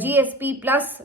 GSP+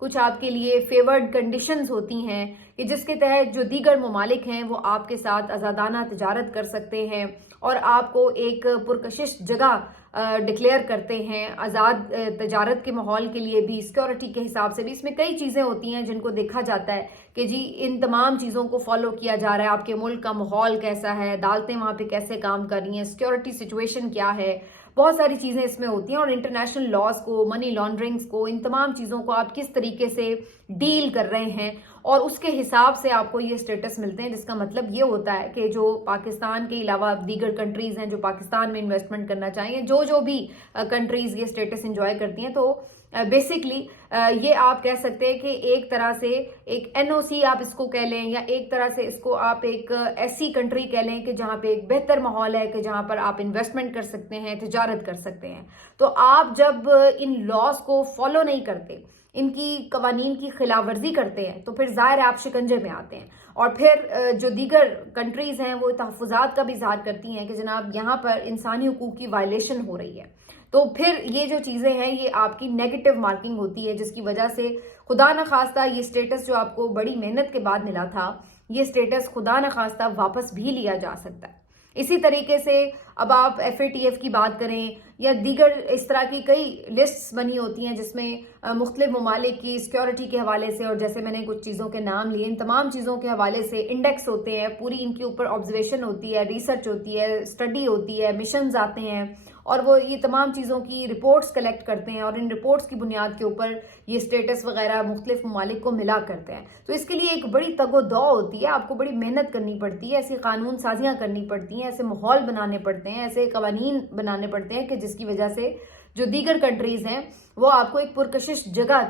کچھ آپ کے لیے فیورڈ کنڈیشنز ہوتی ہیں کہ جس کے تحت جو دیگر ممالک ہیں وہ آپ کے ساتھ آزادانہ تجارت کر سکتے ہیں اور آپ کو ایک پرکشش جگہ ڈکلیئر کرتے ہیں آزاد تجارت کے ماحول کے لیے بھی، سیکورٹی کے حساب سے بھی۔ اس میں کئی چیزیں ہوتی ہیں جن کو دیکھا جاتا ہے کہ جی ان تمام چیزوں کو فالو کیا جا رہا ہے، آپ کے ملک کا ماحول کیسا ہے، عدالتیں وہاں پہ کیسے کام کر رہی ہیں، سیکورٹی سچویشن کیا ہے، بہت ساری چیزیں اس میں ہوتی ہیں، اور انٹرنیشنل لاز کو، منی لانڈرنگز کو، ان تمام چیزوں کو آپ کس طریقے سے ڈیل کر رہے ہیں، اور اس کے حساب سے آپ کو یہ سٹیٹس ملتے ہیں، جس کا مطلب یہ ہوتا ہے کہ جو پاکستان کے علاوہ دیگر کنٹریز ہیں جو پاکستان میں انویسٹمنٹ کرنا چاہیں، جو بھی کنٹریز یہ سٹیٹس انجوائے کرتی ہیں، تو بیسکلی یہ آپ کہہ سکتے ہیں کہ ایک طرح سے ایک این او سی آپ اس کو کہہ لیں، یا ایک طرح سے اس کو آپ ایک ایسی کنٹری کہہ لیں کہ جہاں پہ ایک بہتر ماحول ہے، کہ جہاں پر آپ انویسٹمنٹ کر سکتے ہیں، تجارت کر سکتے ہیں۔ تو آپ جب ان لاز کو فالو نہیں کرتے، ان کی قوانین کی خلاف ورزی کرتے ہیں، تو پھر ظاہر ہے آپ شکنجے میں آتے ہیں، اور پھر جو دیگر کنٹریز ہیں وہ تحفظات کا بھی اظہار کرتی ہیں کہ جناب یہاں پر انسانی حقوق کی وائلیشن ہو رہی ہے، تو پھر یہ جو چیزیں ہیں یہ آپ کی نیگیٹو مارکنگ ہوتی ہے، جس کی وجہ سے خدا نخواستہ یہ سٹیٹس جو آپ کو بڑی محنت کے بعد ملا تھا، یہ سٹیٹس خدا نخواستہ واپس بھی لیا جا سکتا ہے۔ اسی طریقے سے اب آپ ایف اے ٹی ایف کی بات کریں یا دیگر اس طرح کی کئی لسٹس بنی ہوتی ہیں جس میں مختلف ممالک کی سیکیورٹی کے حوالے سے، اور جیسے میں نے کچھ چیزوں کے نام لیے، ان تمام چیزوں کے حوالے سے انڈیکس ہوتے ہیں، پوری ان کے اوپر آبزرویشن ہوتی ہے، ریسرچ ہوتی ہے، اسٹڈی ہوتی ہے، مشنز آتے ہیں، اور وہ یہ تمام چیزوں کی رپورٹس کلیکٹ کرتے ہیں، اور ان رپورٹس کی بنیاد کے اوپر یہ سٹیٹس وغیرہ مختلف ممالک کو ملا کرتے ہیں۔ تو اس کے لیے ایک بڑی تگ و دو ہوتی ہے، آپ کو بڑی محنت کرنی پڑتی ہے، ایسی قانون سازیاں کرنی پڑتی ہیں، ایسے ماحول بنانے پڑتے ہیں، ایسے قوانین بنانے پڑتے ہیں کہ جس کی وجہ سے جو دیگر کنٹریز ہیں وہ آپ کو ایک پرکشش جگہ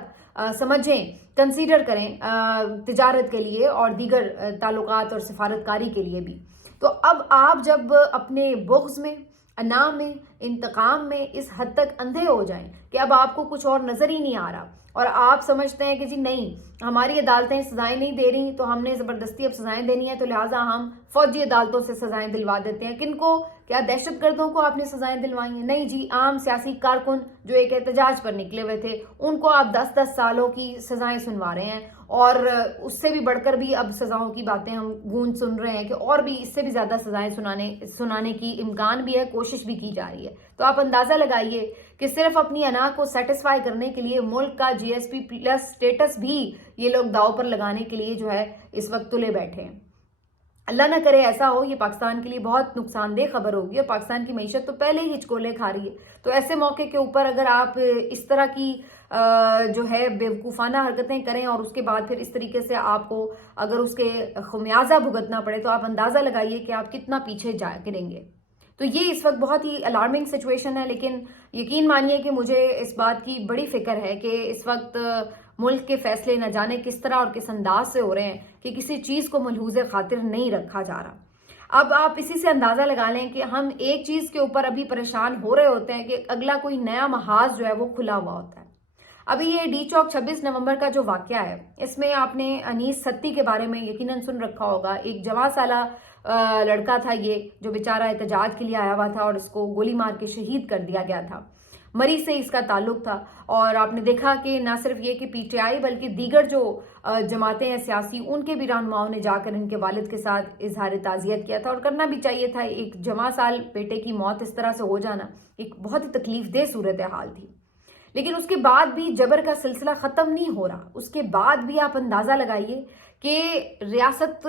سمجھیں، کنسیڈر کریں تجارت کے لیے اور دیگر تعلقات اور سفارتکاری کے لیے بھی۔ تو اب آپ جب اپنے بغض میں، انا میں، انتقام میں اس حد تک اندھے ہو جائیں کہ اب آپ کو کچھ اور نظر ہی نہیں آ رہا، اور آپ سمجھتے ہیں کہ جی نہیں ہماری عدالتیں سزائیں نہیں دے رہی تو ہم نے زبردستی اب سزائیں دینی ہیں، تو لہٰذا ہم فوجی عدالتوں سے سزائیں دلوا دیتے ہیں۔ کن کو؟ کیا دہشت گردوں کو آپ نے سزائیں دلوائی ہیں؟ نہیں جی، عام سیاسی کارکن جو ایک احتجاج پر نکلے ہوئے تھے ان کو آپ 10-10 سالوں کی سزائیں سنوا رہے ہیں، اور اس سے بھی بڑھ کر بھی اب سزاؤں کی باتیں ہم گونج سن رہے ہیں کہ اور بھی اس سے بھی زیادہ سزائیں سنانے کی امکان بھی ہے، کوشش بھی کی جا رہی ہے۔ تو آپ اندازہ لگائیے کہ صرف اپنی انا کو سیٹسفائی کرنے کے لیے ملک کا جی ایس پی پلس سٹیٹس بھی یہ لوگ داؤ پر لگانے کے لیے جو ہے اس وقت تلے بیٹھے ہیں۔ اللہ نہ کرے ایسا ہو، یہ پاکستان کے لیے بہت نقصان دہ خبر ہوگی، اور پاکستان کی معیشت تو پہلے ہی ہچکولے کھا رہی ہے۔ تو ایسے موقع کے اوپر اگر آپ اس طرح کی جو ہے بیوقوفانہ حرکتیں کریں اور اس کے بعد پھر اس طریقے سے آپ کو اگر اس کے خمیازہ بھگتنا پڑے، تو آپ اندازہ لگائیے کہ آپ کتنا پیچھے جا گریں گے۔ تو یہ اس وقت بہت ہی الارمنگ سچویشن ہے، لیکن یقین مانیے کہ مجھے اس بات کی بڑی فکر ہے کہ اس وقت ملک کے فیصلے نہ جانے کس طرح اور کس انداز سے ہو رہے ہیں کہ کسی چیز کو ملحوظ خاطر نہیں رکھا جا رہا۔ اب آپ اسی سے اندازہ لگا لیں کہ ہم ایک چیز کے اوپر ابھی پریشان ہو رہے ہوتے ہیں کہ اگلا کوئی نیا محاذ جو ہے وہ کھلا ہوا ہوتا ہے۔ ابھی یہ ڈی چوک 26 نومبر کا جو واقعہ ہے، اس میں آپ نے انیس ستی کے بارے میں یقیناً سن رکھا ہوگا۔ ایک جوان سالہ لڑکا تھا یہ، جو بیچارہ احتجاج کے لیے آیا ہوا تھا اور اس کو گولی مار کے شہید کر دیا گیا تھا۔ مری سے اس کا تعلق تھا، اور آپ نے دیکھا کہ نہ صرف یہ کہ پی ٹی آئی بلکہ دیگر جو جماعتیں ہیں سیاسی، ان کے بھی رہنماؤں نے جا کر ان کے والد کے ساتھ اظہار تعزیت کیا تھا، اور کرنا بھی چاہیے تھا۔ ایک جوان سال بیٹے کی موت اس طرح سے ہو جانا ایک بہت ہی تکلیف دہ صورتحال تھی، لیکن اس کے بعد بھی جبر کا سلسلہ ختم نہیں ہو رہا۔ اس کے بعد بھی آپ اندازہ لگائیے کہ ریاست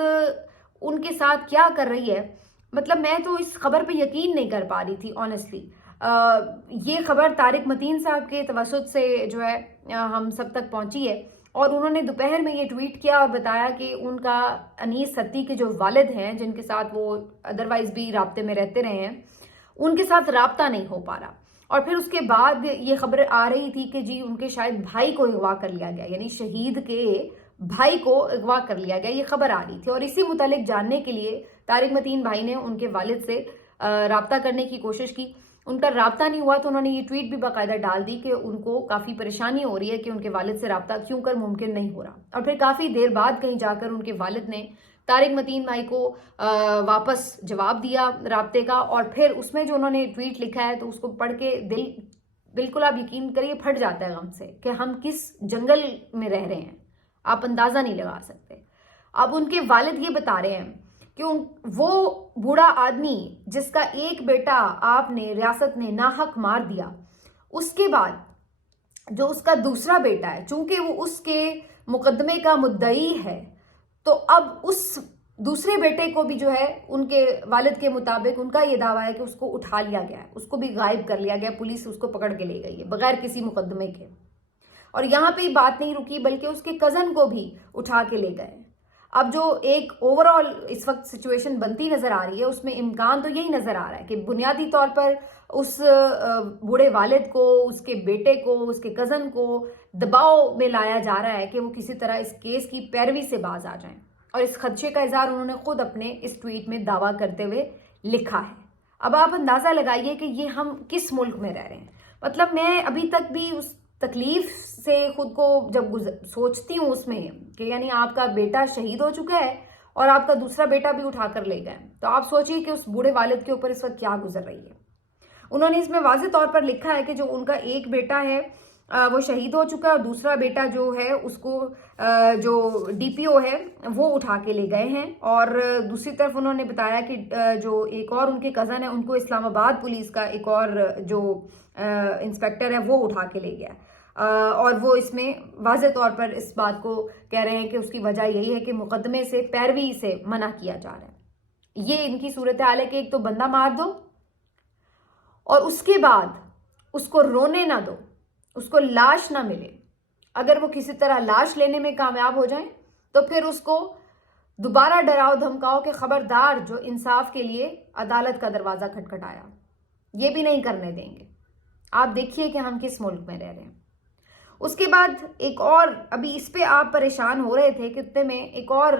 ان کے ساتھ کیا کر رہی ہے۔ مطلب میں تو اس خبر پہ یقین نہیں کر پا رہی تھی آنیسٹلی۔ یہ خبر طارق متین صاحب کے توسط سے جو ہے ہم سب تک پہنچی ہے، اور انہوں نے دوپہر میں یہ ٹویٹ کیا اور بتایا کہ ان کا انیس ستی کے جو والد ہیں، جن کے ساتھ وہ ادروائز بھی رابطے میں رہتے رہے ہیں، ان کے ساتھ رابطہ نہیں ہو پا رہا۔ اور پھر اس کے بعد یہ خبر آ رہی تھی کہ جی ان کے شاید بھائی کو اغوا کر لیا گیا، یعنی شہید کے بھائی کو اغوا کر لیا گیا، یہ خبر آ رہی تھی۔ اور اسی متعلق جاننے کے لیے طارق متین بھائی نے ان کے والد سے رابطہ کرنے کی کوشش کی۔ ان کا رابطہ نہیں ہوا تو انہوں نے یہ ٹویٹ بھی باقاعدہ ڈال دی کہ ان کو کافی پریشانی ہو رہی ہے کہ ان کے والد سے رابطہ کیوں کر ممکن نہیں ہو رہا۔ اور پھر کافی دیر بعد کہیں جا کر ان کے والد نے طارق متین بھائی کو واپس جواب دیا رابطے کا، اور پھر اس میں جو انہوں نے ٹویٹ لکھا ہے تو اس کو پڑھ کے دل بالکل آپ یقین کریے پھٹ جاتا ہے غم سے کہ ہم کس جنگل میں رہ رہے ہیں، آپ اندازہ نہیں لگا سکتے۔ اب ان کے والد یہ بتا رہے ہیں کہ وہ بوڑھا آدمی جس کا ایک بیٹا آپ نے ریاست نے ناحق مار دیا، اس کے بعد جو اس کا دوسرا بیٹا ہے، چونکہ وہ اس کے مقدمے کا مدعی ہے، تو اب اس دوسرے بیٹے کو بھی جو ہے ان کے والد کے مطابق ان کا یہ دعویٰ ہے کہ اس کو اٹھا لیا گیا ہے، اس کو بھی غائب کر لیا گیا، پولیس اس کو پکڑ کے لے گئی ہے بغیر کسی مقدمے کے۔ اور یہاں پہ بات نہیں رکی بلکہ اس کے کزن کو بھی اٹھا کے لے گئے۔ اب جو ایک اوور آل اس وقت سچویشن بنتی نظر آ رہی ہے، اس میں امکان تو یہی نظر آ رہا ہے کہ بنیادی طور پر اس بوڑھے والد کو، اس کے بیٹے کو، اس کے کزن کو دباؤ میں لایا جا رہا ہے کہ وہ کسی طرح اس کیس کی پیروی سے باز آ جائیں، اور اس خدشے کا اظہار انہوں نے خود اپنے اس ٹویٹ میں دعویٰ کرتے ہوئے لکھا ہے۔ اب آپ اندازہ لگائیے کہ یہ ہم کس ملک میں رہ رہے ہیں۔ مطلب میں ابھی تک بھی اس تکلیف سے خود کو جب سوچتی ہوں اس میں کہ یعنی آپ کا بیٹا شہید ہو چکا ہے اور آپ کا دوسرا بیٹا بھی اٹھا کر لے گئے، تو آپ سوچیے کہ اس بوڑھے والد کے اوپر اس وقت کیا گزر رہی ہے۔ انہوں نے اس میں واضح طور پر لکھا ہے کہ جو ان کا ایک بیٹا ہے وہ شہید ہو چکا ہے، اور دوسرا بیٹا جو ہے اس کو جو ڈی پی او ہے وہ اٹھا کے لے گئے ہیں، اور دوسری طرف انہوں نے بتایا کہ جو ایک اور ان کے کزن ہے ان کو اسلام آباد پولیس کا ایک اور جو انسپیکٹر ہے وہ اٹھا کے لے گیا، اور وہ اس میں واضح طور پر اس بات کو کہہ رہے ہیں کہ اس کی وجہ یہی ہے کہ مقدمے سے پیروی سے منع کیا جا رہا ہے۔ یہ ان کی صورتحال ہے کہ ایک تو بندہ مار دو اور اس کے بعد اس کو رونے نہ دو، اس کو لاش نہ ملے، اگر وہ کسی طرح لاش لینے میں کامیاب ہو جائیں تو پھر اس کو دوبارہ ڈراؤ دھمکاؤ کہ خبردار جو انصاف کے لیے عدالت کا دروازہ کھٹکھٹایا، یہ بھی نہیں کرنے دیں گے۔ آپ دیکھیے کہ ہم کس ملک میں رہ رہے ہیں۔ اس کے بعد ایک اور، ابھی اس پہ آپ پریشان ہو رہے تھے کہ اتنے میں ایک اور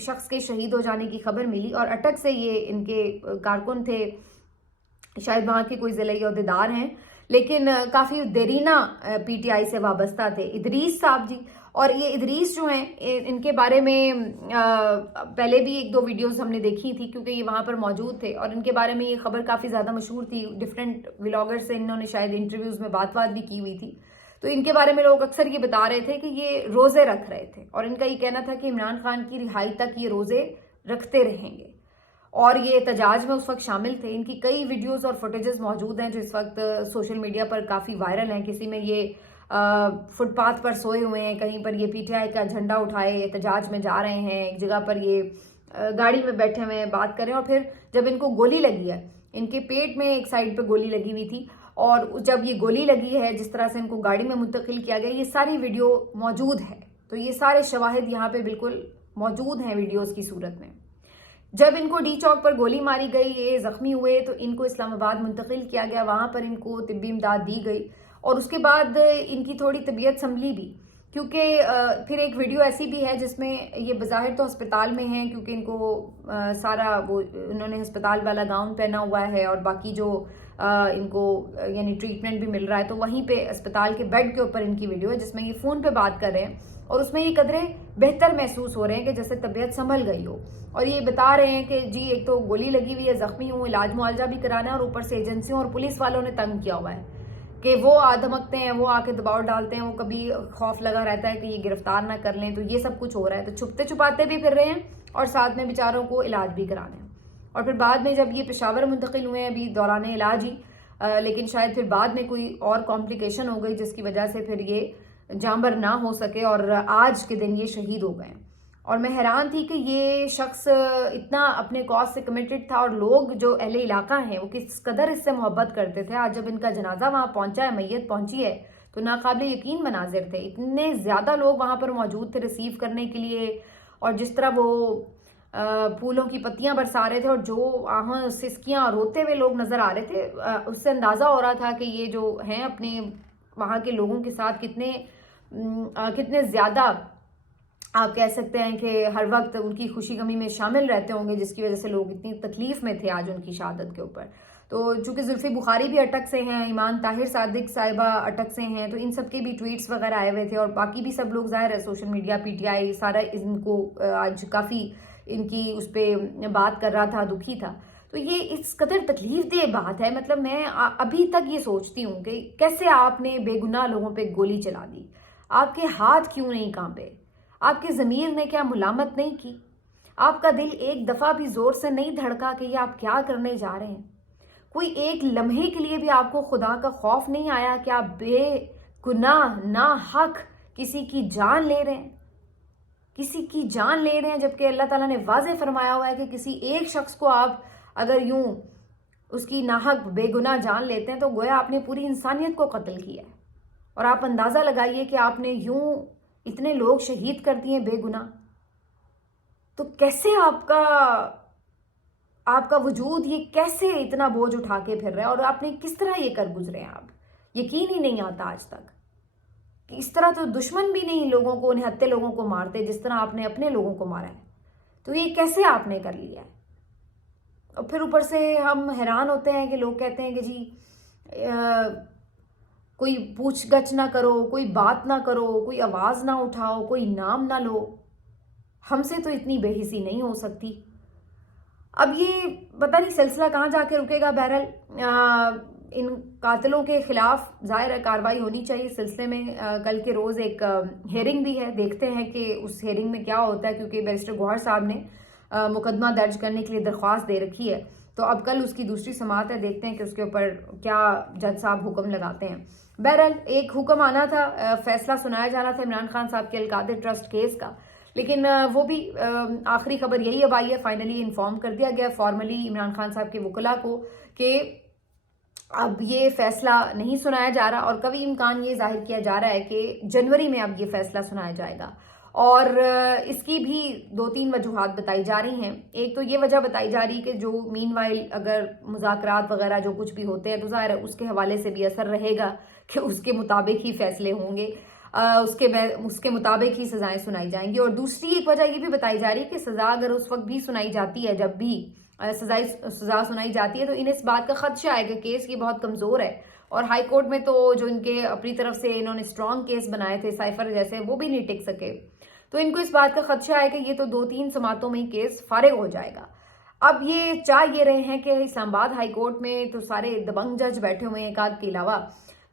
شخص کے شہید ہو جانے کی خبر ملی، اور اٹک سے یہ ان کے کارکن تھے، شاید وہاں کے کوئی ضلعی عہدیدار ہیں، لیکن کافی دیرینہ پی ٹی آئی سے وابستہ تھے، ادریس صاحب جی۔ اور یہ ادریس جو ہیں ان کے بارے میں پہلے بھی ایک دو ویڈیوز ہم نے دیکھی تھی کیونکہ یہ وہاں پر موجود تھے، اور ان کے بارے میں یہ خبر کافی زیادہ مشہور تھی، ڈیفرنٹ ولاگر سے انہوں نے شاید انٹرویوز میں بات بھی کی ہوئی تھی۔ تو ان کے بارے میں لوگ اکثر یہ بتا رہے تھے کہ یہ روزے رکھ رہے تھے، اور ان کا یہ کہنا تھا کہ عمران خان کی رہائی تک یہ روزے رکھتے رہیں گے، اور یہ احتجاج میں اس وقت شامل تھے۔ ان کی کئی ویڈیوز اور فوٹیجز موجود ہیں جو اس وقت سوشل میڈیا پر کافی وائرل ہیں۔ کسی میں یہ فٹ پاتھ پر سوئے ہوئے ہیں، کہیں پر یہ پی ٹی آئی کا جھنڈا اٹھائے احتجاج میں جا رہے ہیں، ایک جگہ پر یہ گاڑی میں بیٹھے ہوئے ہیں بات کر رہے ہیں، اور پھر جب ان کو گولی لگی ہے، ان کے پیٹ میں ایک سائڈ پہ گولی لگی ہوئی تھی، اور جب یہ گولی لگی ہے جس طرح سے ان کو گاڑی میں منتقل کیا گیا، یہ ساری ویڈیو موجود ہے۔ تو یہ سارے شواہد یہاں پہ بالکل موجود ہیں ویڈیوز کی صورت میں۔ جب ان کو ڈی چوک پر گولی ماری گئی، یہ زخمی ہوئے، تو ان کو اسلام آباد منتقل کیا گیا، وہاں پر ان کو طبی امداد دی گئی، اور اس کے بعد ان کی تھوڑی طبیعت سنبھلی بھی، کیونکہ پھر ایک ویڈیو ایسی بھی ہے جس میں یہ بظاہر تو ہسپتال میں ہیں، کیونکہ ان کو سارا وہ انہوں نے ہسپتال والا گاؤن پہنا ہوا ہے، اور باقی جو ان کو یعنی ٹریٹمنٹ بھی مل رہا ہے، تو وہیں پہ اسپتال کے بیڈ کے اوپر ان کی ویڈیو ہے جس میں یہ فون پہ بات کر رہے ہیں، اور اس میں یہ قدرے بہتر محسوس ہو رہے ہیں کہ جیسے طبیعت سنبھل گئی ہو، اور یہ بتا رہے ہیں کہ جی ایک تو گولی لگی ہوئی ہے، زخمی ہوں، علاج معالجہ بھی کرانا ہے، اور اوپر سے ایجنسیوں اور پولیس والوں نے تنگ کیا ہوا ہے کہ وہ دھمکتے ہیں، وہ آ کے دباؤ ڈالتے ہیں، وہ کبھی خوف لگا رہتا ہے کہ یہ گرفتار نہ کر لیں، تو یہ سب کچھ ہو رہا ہے، تو چھپتے چھپاتے بھی پھر رہے ہیں اور ساتھ میں بیچاروں کو علاج بھی کرانا ہے۔ اور پھر بعد میں جب یہ پشاور منتقل ہوئے ہیں ابھی دوران علاج ہی، لیکن شاید پھر بعد میں کوئی اور کمپلیکیشن ہو گئی جس کی وجہ سے پھر یہ جانبر نہ ہو سکے، اور آج کے دن یہ شہید ہو گئے۔ اور میں حیران تھی کہ یہ شخص اتنا اپنے کاز سے کمیٹڈ تھا، اور لوگ جو اہل علاقہ ہیں وہ کس قدر اس سے محبت کرتے تھے۔ آج جب ان کا جنازہ وہاں پہنچا ہے، میت پہنچی ہے، تو ناقابل یقین مناظر تھے، اتنے زیادہ لوگ وہاں پر موجود تھے ریسیو کرنے کے لیے، اور جس طرح وہ پھولوں کی پتیاں برسا رہے تھے، اور جو آہاں سسکیاں روتے ہوئے لوگ نظر آ رہے تھے، اس سے اندازہ ہو رہا تھا کہ یہ جو ہیں اپنے وہاں کے لوگوں کے ساتھ کتنے زیادہ آپ کہہ سکتے ہیں کہ ہر وقت ان کی خوشی غمی میں شامل رہتے ہوں گے، جس کی وجہ سے لوگ اتنی تکلیف میں تھے آج ان کی شہادت کے اوپر۔ تو چونکہ زلفی بخاری بھی اٹک سے ہیں، ایمان طاہر صادق صاحبہ اٹک سے ہیں، تو ان سب کے بھی ٹویٹس وغیرہ آئے ہوئے تھے، اور باقی بھی سب لوگ ظاہر ہے social media P T I سارا ان کو آج کافی ان کی اس پہ بات کر رہا تھا، دکھی تھا۔ تو یہ اس قدر تکلیف دہ بات ہے. مطلب میں ابھی تک یہ سوچتی ہوں کہ کیسے آپ نے بے گناہ لوگوں پہ گولی چلا دی. آپ کے ہاتھ کیوں نہیں کانپے؟ آپ کے ضمیر نے کیا ملامت نہیں کی؟ آپ کا دل ایک دفعہ بھی زور سے نہیں دھڑکا کہ یہ آپ کیا کرنے جا رہے ہیں؟ کوئی ایک لمحے کے لیے بھی آپ کو خدا کا خوف نہیں آیا کہ آپ بے گناہ ناحق کسی کی جان لے رہے ہیں؟ کسی کی جان لے رہے ہیں، جبکہ اللہ تعالیٰ نے واضح فرمایا ہوا ہے کہ کسی ایک شخص کو آپ اگر یوں اس کی ناحق بے گناہ جان لیتے ہیں تو گویا آپ نے پوری انسانیت کو قتل کیا ہے. اور آپ اندازہ لگائیے کہ آپ نے یوں اتنے لوگ شہید کر دیے بے گناہ. تو کیسے آپ کا وجود یہ کیسے اتنا بوجھ اٹھا کے پھر رہا ہے، اور آپ نے کس طرح یہ کر گزرے ہیں؟ آپ یقین ہی نہیں آتا آج تک کہ اس طرح تو دشمن بھی نہیں لوگوں کو، نہتے لوگوں کو مارتے جس طرح آپ نے اپنے لوگوں کو مارا ہے. تو یہ کیسے آپ نے کر لیا ہے؟ اور پھر اوپر سے ہم حیران ہوتے ہیں کہ لوگ کہتے ہیں کہ جی کوئی پوچھ گچھ نہ کرو، کوئی بات نہ کرو، کوئی آواز نہ اٹھاؤ، کوئی نام نہ لو. ہم سے تو اتنی بے حسی نہیں ہو سکتی. اب یہ پتہ نہیں سلسلہ کہاں جا کے رکے گا. بہرحال ان قاتلوں کے خلاف ظاہر ہے کارروائی ہونی چاہیے. اس سلسلے میں کل کے روز ایک ہیئرنگ بھی ہے، دیکھتے ہیں کہ اس ہیئرنگ میں کیا ہوتا ہے، کیونکہ بیرسٹر گوہر صاحب نے مقدمہ درج کرنے کے لیے درخواست دے رکھی ہے. تو اب کل اس کی دوسری سماعت ہے، دیکھتے ہیں کہ اس کے اوپر کیا جج صاحب حکم لگاتے ہیں. بہرحال ایک حکم آنا تھا، فیصلہ سنایا جانا تھا عمران خان صاحب کے القادر ٹرسٹ کیس کا، لیکن وہ بھی آخری خبر یہی اب آئی ہے، فائنلی انفارم کر دیا گیا فارملی عمران خان صاحب کے وکلاء کو کہ اب یہ فیصلہ نہیں سنایا جا رہا، اور کبھی امکان یہ ظاہر کیا جا رہا ہے کہ جنوری میں اب یہ فیصلہ سنایا جائے گا. اور اس کی بھی 2-3 وجوہات بتائی جا رہی ہیں. ایک تو یہ وجہ بتائی جا رہی کہ جو مین وائل اگر مذاکرات وغیرہ جو کچھ بھی ہوتے ہیں تو ظاہر ہے اس کے حوالے سے بھی اثر رہے گا کہ اس کے مطابق ہی فیصلے ہوں گے، اس کے مطابق ہی سزائیں سنائی جائیں گی. اور دوسری ایک وجہ یہ بھی بتائی جا رہی ہے کہ سزا اگر اس وقت بھی سنائی جاتی ہے، جب بھی سزا سنائی جاتی ہے، تو انہیں اس بات کا خدشہ ہے کہ کیس یہ بہت کمزور ہے. اور ہائی کورٹ میں تو جو ان کے اپنی طرف سے انہوں نے اسٹرانگ کیس بنائے تھے سائفر جیسے، وہ بھی نہیں ٹک سکے. تو ان کو اس بات کا خدشہ ہے کہ یہ تو 2-3 سماعتوں میں ہی کیس فارغ ہو جائے گا. اب یہ چاہ یہ رہے ہیں کہ اسلام آباد ہائی کورٹ میں تو سارے دبنگ جج بیٹھے ہوئے ہیں ایک آدھ کے علاوہ،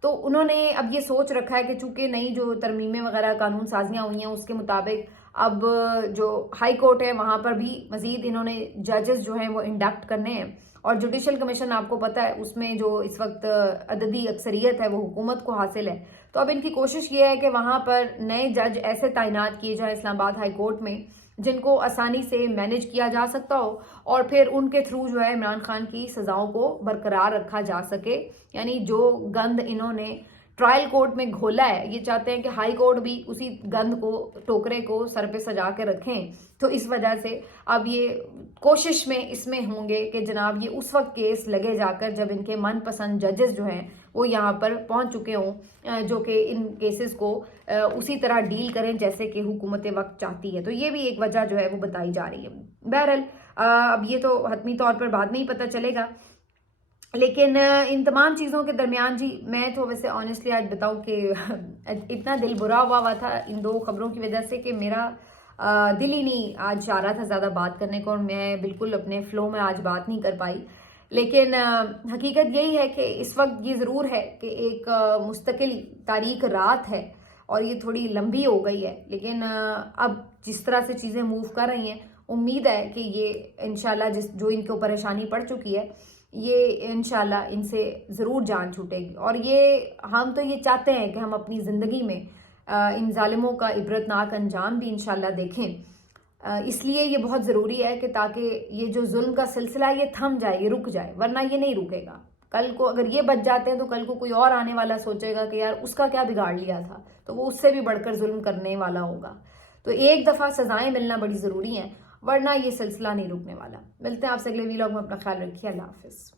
تو انہوں نے اب یہ سوچ رکھا ہے کہ چونکہ نئی جو ترمیمیں وغیرہ قانون سازیاں ہوئی ہیں اس کے مطابق اب جو ہائی کورٹ ہے وہاں پر بھی مزید انہوں نے ججز جو ہیں وہ انڈکٹ کرنے ہیں. اور جوڈیشل کمیشن آپ کو پتہ ہے اس میں جو اس وقت عددی اکثریت ہے وہ حکومت کو حاصل ہے. تو اب ان کی کوشش یہ ہے کہ وہاں پر نئے جج ایسے تعینات کیے جائیں اسلام آباد ہائی کورٹ میں جن کو آسانی سے مینج کیا جا سکتا ہو، اور پھر ان کے تھرو جو ہے عمران خان کی سزاؤں کو برقرار رکھا جا سکے. یعنی جو گند انہوں نے ٹرائل کورٹ میں گھولا ہے، یہ چاہتے ہیں کہ ہائی کورٹ بھی اسی گند کو، ٹوکرے کو سر پہ سجا کے رکھیں. تو اس وجہ سے اب یہ کوشش میں اس میں ہوں گے کہ جناب یہ اس وقت کیس لگے جا کر جب ان کے من پسند ججز جو ہیں وہ یہاں پر پہنچ چکے ہوں، جو کہ ان کیسز کو اسی طرح ڈیل کریں جیسے کہ حکومت وقت چاہتی ہے. تو یہ بھی ایک وجہ جو ہے وہ بتائی جا رہی ہے. بہرحال اب یہ تو حتمی طور پر بعد میں ہی پتہ چلے گا، لیکن ان تمام چیزوں کے درمیان جی میں تو ویسے آنیسٹلی آج بتاؤں کہ اتنا دل برا ہوا تھا ان 2 خبروں کی وجہ سے کہ میرا دل ہی نہیں آج چاہ رہا تھا زیادہ بات کرنے کو، اور میں بالکل اپنے فلو میں آج بات نہیں کر پائی. لیکن حقیقت یہی ہے کہ اس وقت یہ ضرور ہے کہ ایک مستقل تاریخ رات ہے اور یہ تھوڑی لمبی ہو گئی ہے، لیکن اب جس طرح سے چیزیں موو کر رہی ہیں امید ہے کہ یہ انشاءاللہ جو ان کو پریشانی پڑ چکی ہے یہ انشاءاللہ ان سے ضرور جان چھوٹے گی. اور یہ ہم تو یہ چاہتے ہیں کہ ہم اپنی زندگی میں ان ظالموں کا عبرتناک انجام بھی انشاءاللہ دیکھیں. اس لیے یہ بہت ضروری ہے کہ تاکہ یہ جو ظلم کا سلسلہ ہے یہ تھم جائے، یہ رک جائے، ورنہ یہ نہیں رکے گا. کل کو اگر یہ بچ جاتے ہیں تو کل کو کوئی اور آنے والا سوچے گا کہ یار اس کا کیا بگاڑ لیا تھا، تو وہ اس سے بھی بڑھ کر ظلم کرنے والا ہوگا. تو ایک دفعہ سزائیں ملنا بڑی ضروری ہیں، ورنہ یہ سلسلہ نہیں رکنے والا. ملتے ہیں آپ سے اگلے ویلاگ میں، اپنا خیال رکھیے. اللہ حافظ.